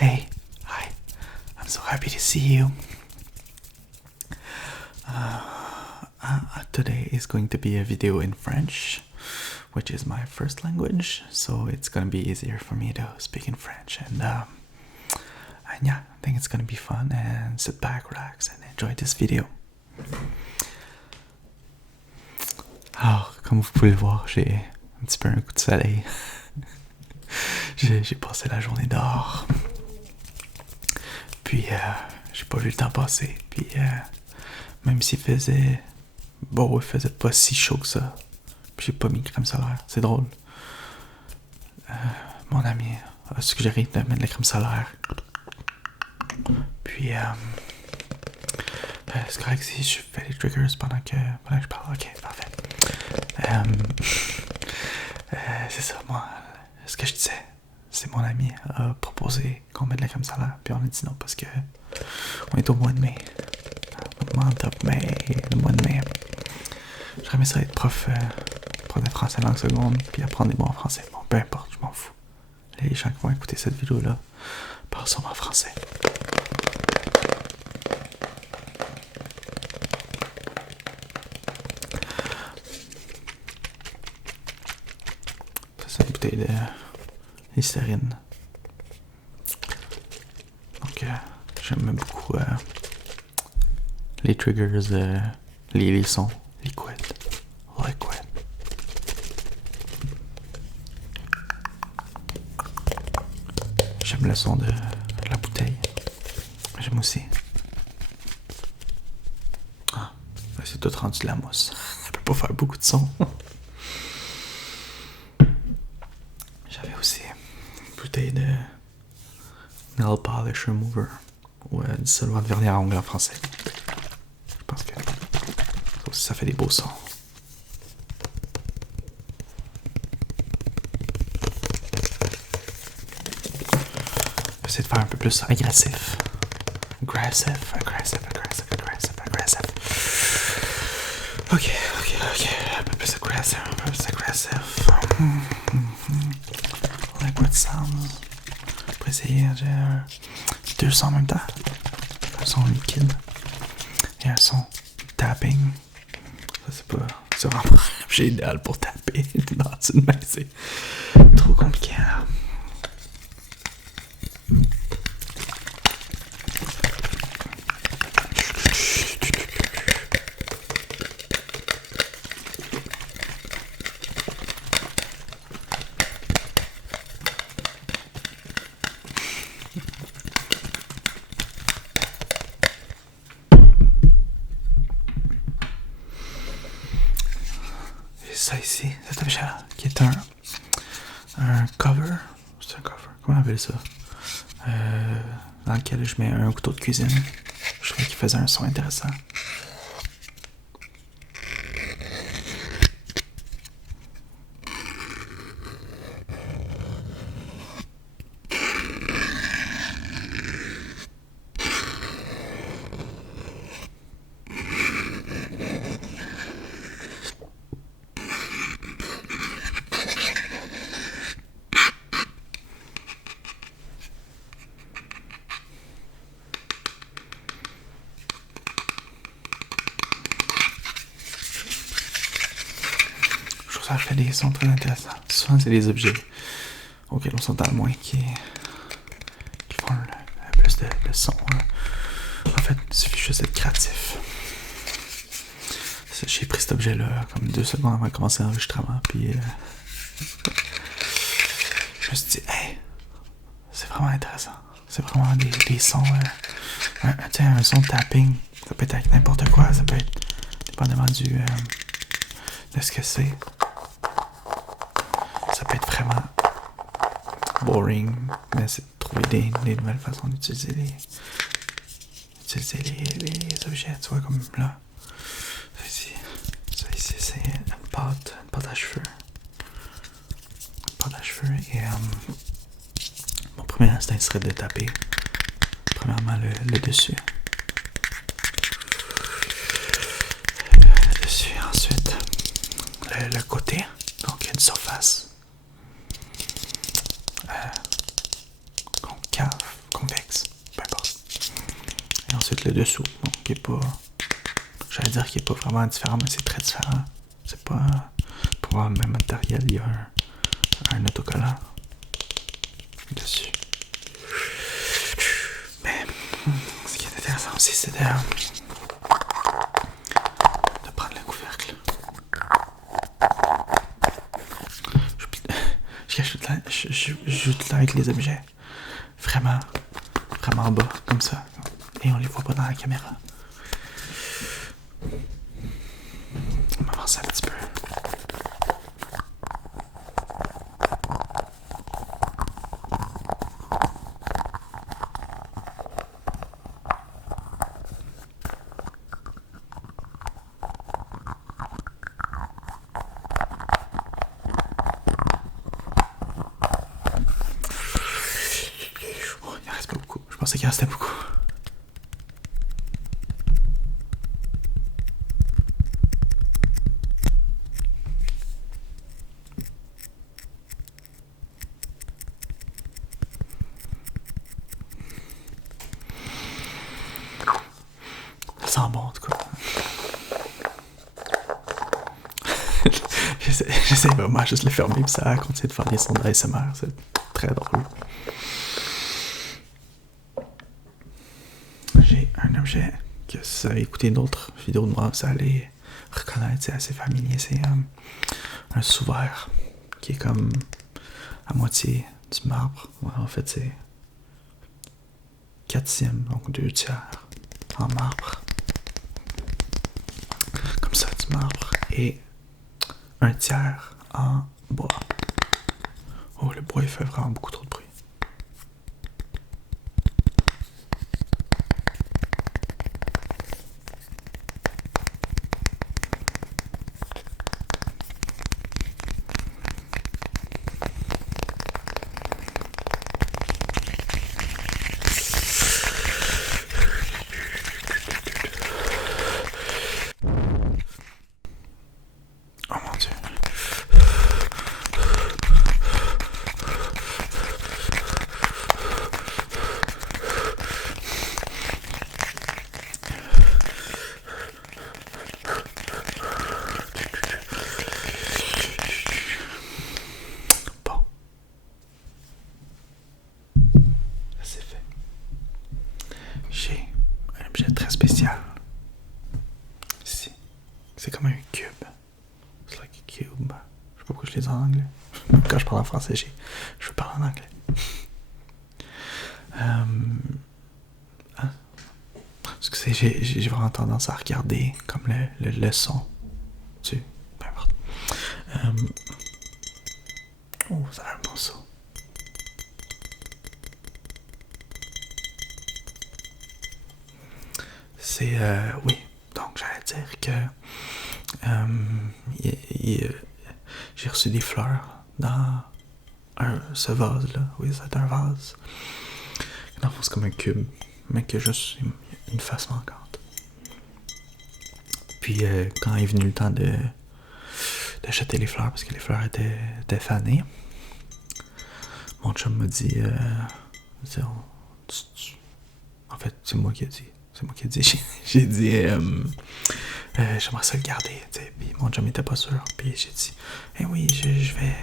Hey, hi. I'm so happy to see you. Today is going to be a video in French, which is my first language, so it's gonna be easier for me to speak in French. And yeah, I think it's gonna be fun. And sit back, relax, and enjoy this video. Alors, comme vous pouvez le voir, j'ai un petit peu un coup de soleil. J'ai passé la journée dehors. Puis, j'ai pas vu le temps passer. Puis, même s'il faisait... Bon, il faisait pas si chaud que ça. Puis j'ai pas mis de crème solaire. C'est drôle. Mon ami a suggéré de mettre de la crème solaire. Puis, c'est correct si je fais les triggers pendant que je parle. Ok, parfait. C'est ça, moi. Ce que je disais, c'est mon ami a proposé qu'on mette de la crème solaire. Puis on a dit non parce que on est au mois de mai. Le mois de mai. J'aurais aimé ça être prof de français langue seconde, puis apprendre des mots en français. Bon, peu importe, je m'en fous. Les gens qui vont écouter cette vidéo-là parlent sûrement français. Ça, c'est une bouteille de Listerine. Donc, j'aime beaucoup les triggers, les sons liquid. J'aime le son de la bouteille. J'aime aussi. Ah, c'est tout rendu de la mousse. Ça peut pas faire beaucoup de son. J'avais aussi une bouteille de Nail Polish Remover ou dissolvant de vernis à ongles en français. Je pense que ça aussi ça fait des beaux sons. J'essaie de faire un peu plus agressif. Aggressive. Ok. Un peu plus agressif. Liquid sounds. On peut essayer. J'ai deux sons en même temps. Un son liquide et un son tapping. Ça, c'est vraiment pas l'objet idéal pour taper dans une main. C'est trop compliqué là. Ça ici, cet objet-là, qui est un cover. C'est un cover, comment on appelle ça? Dans lequel je mets un couteau de cuisine. Je trouvais qu'il faisait un son intéressant. Ça fait des sons très intéressants. Souvent, c'est des objets auxquels on s'entend moins qui font le plus de sons. En fait, il suffit juste d'être créatif. J'ai pris cet objet-là comme 2 secondes avant de commencer l'enregistrement, puis je me suis dit, hey, c'est vraiment intéressant. C'est vraiment des sons. Un son de tapping, ça peut être avec n'importe quoi, ça peut être dépendamment de ce que c'est. Ça peut être vraiment boring, mais c'est de trouver des nouvelles façons d'utiliser les objets, tu vois, comme là. Ça ici c'est une pâte à cheveux. Et mon premier instinct serait de taper premièrement le dessus. Le dessus, ensuite le côté, donc une surface ensuite le dessous. Donc, qui est pas. J'allais dire qu'il est pas vraiment différent, mais c'est très différent. C'est pas le même matériel. Il y a un autocollant dessus. Mais ce qui est intéressant aussi, c'est de prendre le couvercle. Je joue tout le temps avec les objets. Vraiment bas, comme ça. Et on les voit pas dans la caméra. On va voir ça un petit peu. Oh, il en reste pas beaucoup. Je pensais qu'il restait beaucoup. Ça sent bon en tout cas. J'essaie vraiment juste de le fermer puis ça continue de faire des sons d'ASMR. C'est très drôle. J'ai un objet que si vous avez écouté d'autres vidéos de moi, vous allez reconnaître, c'est assez familier. C'est un sous-verre qui est comme à moitié du marbre. Ouais, en fait, c'est 4/6, donc 2/3 en marbre. Comme ça, du marbre. Et 1/3 en bois. Oh, le bois, il fait vraiment beaucoup trop de bruit. Oh mon Dieu. Bon. Ça c'est fait. J'ai un objet très spécial. Ici. C'est comme un cube. It's like a cube. Je sais pas pourquoi je les dis en anglais. Quand je parle en français, je veux parler en anglais. Excusez, j'ai vraiment tendance à regarder comme le son. Peu importe. Oh, ça a un bon son. C'est, oui. Donc, j'allais dire que j'ai reçu des fleurs dans ce vase-là. Oui, c'est un vase. Dans le fond, c'est comme un cube, mais qui a juste une face manquante. Puis, quand est venu le temps d'acheter les fleurs, parce que les fleurs étaient fanées, mon chum m'a dit, en fait, c'est moi qui ai dit. J'ai dit, j'aimerais ça le garder, tu sais. Puis mon chum était pas sûr. Puis j'ai dit, oui, je vais,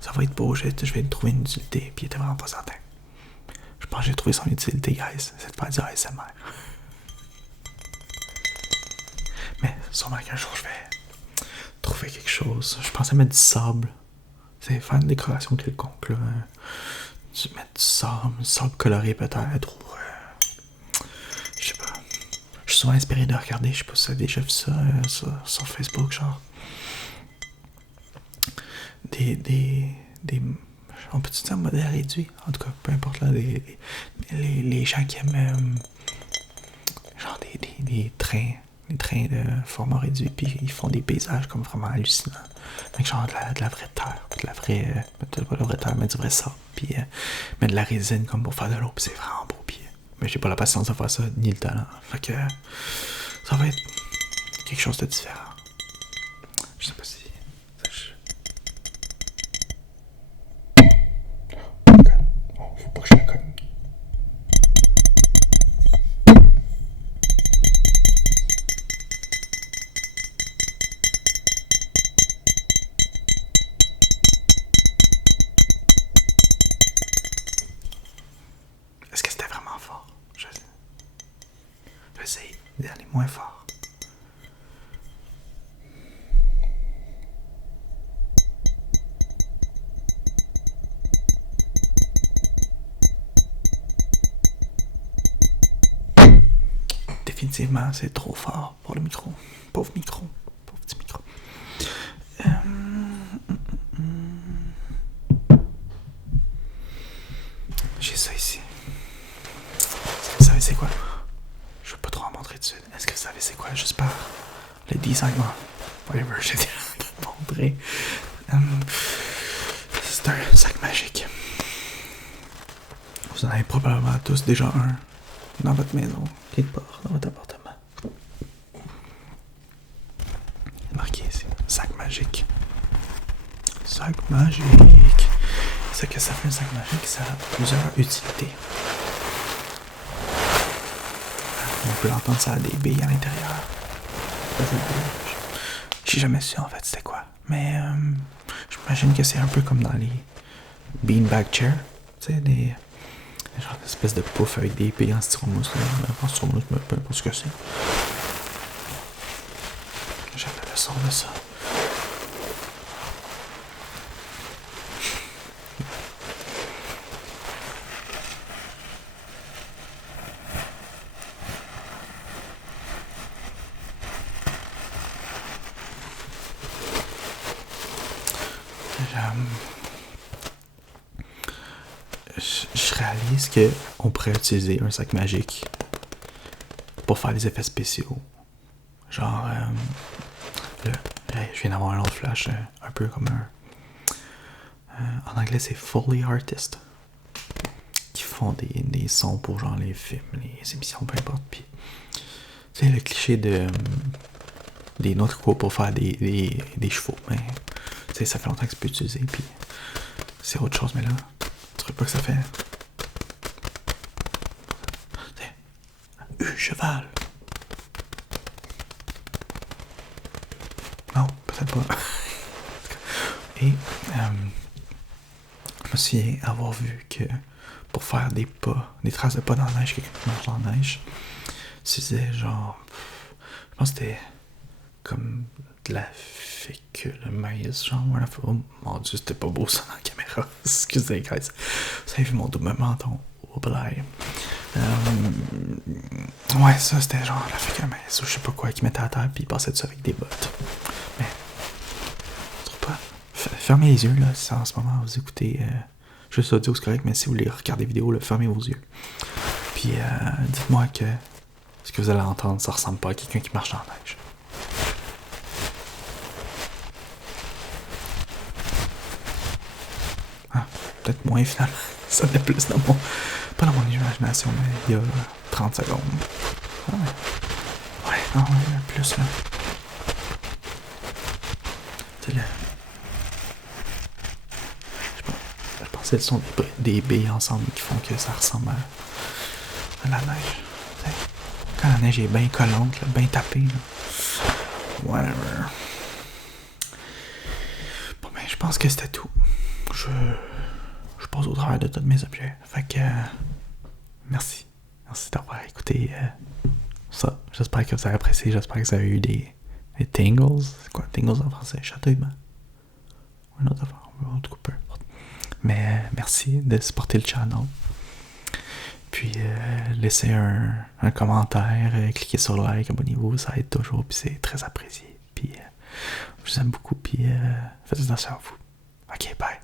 ça va être beau, je vais trouver une utilité. Puis il était vraiment pas certain. Je pense que j'ai trouvé son utilité, guys. C'est de faire du ASMR. Mais sûrement qu'un jour, je vais trouver quelque chose. Je pensais mettre du sable. C'est faire une décoration quelconque, là. Mettre du sable coloré peut-être, ou je sais pas. Je suis souvent inspiré de regarder, je sais pas si vous avez déjà vu ça sur Facebook, genre. On peut dire modèle réduit, en tout cas, peu importe là, les gens qui aiment genre des trains de format réduit, puis ils font des paysages comme vraiment hallucinants. Avec genre de la vraie terre, de la vraie, peut-être pas de la vraie terre, mais du vrai sable, puis mais de la résine comme pour faire de l'eau, puis c'est vraiment beau, puis mais j'ai pas la patience de faire ça, ni le talent. Fait que ça va être quelque chose de différent. Je sais pas si... Oh, faut pas que je la cogne. moins fort. Définitivement, c'est trop fort pour le micro. Pauvre micro. Pauvre petit micro. J'ai ça ici. Vous savez c'est quoi? Je veux pas trop en montrer tout de suite. Est-ce que vous savez c'est quoi? Juste par le design. Whatever, j'ai dit de montrer. C'est un sac magique. Vous en avez probablement tous déjà un dans votre maison, quelque part, dans votre appartement. Marqué ici, sac magique. Sac magique. Ce que ça fait un sac magique, ça a plusieurs utilités. On peut entendre ça à des billes à l'intérieur. J'ai jamais su en fait c'était quoi. Mais j'imagine que c'est un peu comme dans les beanbag chairs. Tu sais, des genre d'espèce de pouf avec des billes en styromousse. En styromousse, peu importe ce que c'est. J'aime le son de ça. Je réalise qu'on pourrait utiliser un sac magique pour faire des effets spéciaux. Genre, je viens d'avoir un autre flash, un peu comme en anglais, c'est Foley Artist. Qui font des sons pour genre les films, les émissions, peu importe. Puis, tu sais, le cliché des noix de coco pour faire des chevaux. Mais, tu sais, ça fait longtemps que c'est plus utilisé. Puis, c'est autre chose, mais là, tu trouves pas que ça fait. Cheval. Non, peut-être pas. Et je me souviens avoir vu que pour faire des pas, des traces de pas dans la neige, quelqu'un qui marche dans la neige, c'était genre. Je pense que c'était comme de la fécule, le maïs, genre. Oh mon dieu, c'était pas beau ça dans la caméra. Excusez, guys. Vous avez vu mon double menton. Oh, blague. Ouais, ça c'était genre la fécule maïs ou je sais pas quoi qui mettait à terre puis il passait dessus avec des bottes. Mais, je trouve pas. Fermez les yeux là, si en ce moment vous écoutez juste audio, c'est correct, mais si vous voulez regarder vidéo, là, fermez vos yeux. Puis dites-moi que ce que vous allez entendre, ça ressemble pas à quelqu'un qui marche en neige. Ah, peut-être moins finalement. Ça fait plus dans mon. Pas dans mon imagination, mais il y a 30 secondes. Ah ouais. Ouais, non, ouais, plus là. C'est là. Je pense que ce sont des billes ensemble qui font que ça ressemble à la neige. T'sais, quand la neige est bien collante, là, bien tapée. Là. Whatever. Bon, ben, je pense que c'était tout. Je passe au travers de tous mes objets. Fait que. Merci. Merci d'avoir écouté ça. J'espère que vous avez apprécié. J'espère que vous avez eu des tingles. C'est quoi, tingles en français? Chatouillement. Un autre affaire. En tout cas, peu importe. Mais merci de supporter le channel. Puis laissez un commentaire, cliquez sur like, abonnez-vous, ça aide toujours, puis c'est très apprécié. Puis je vous aime beaucoup, puis faites attention à vous. Ok, bye.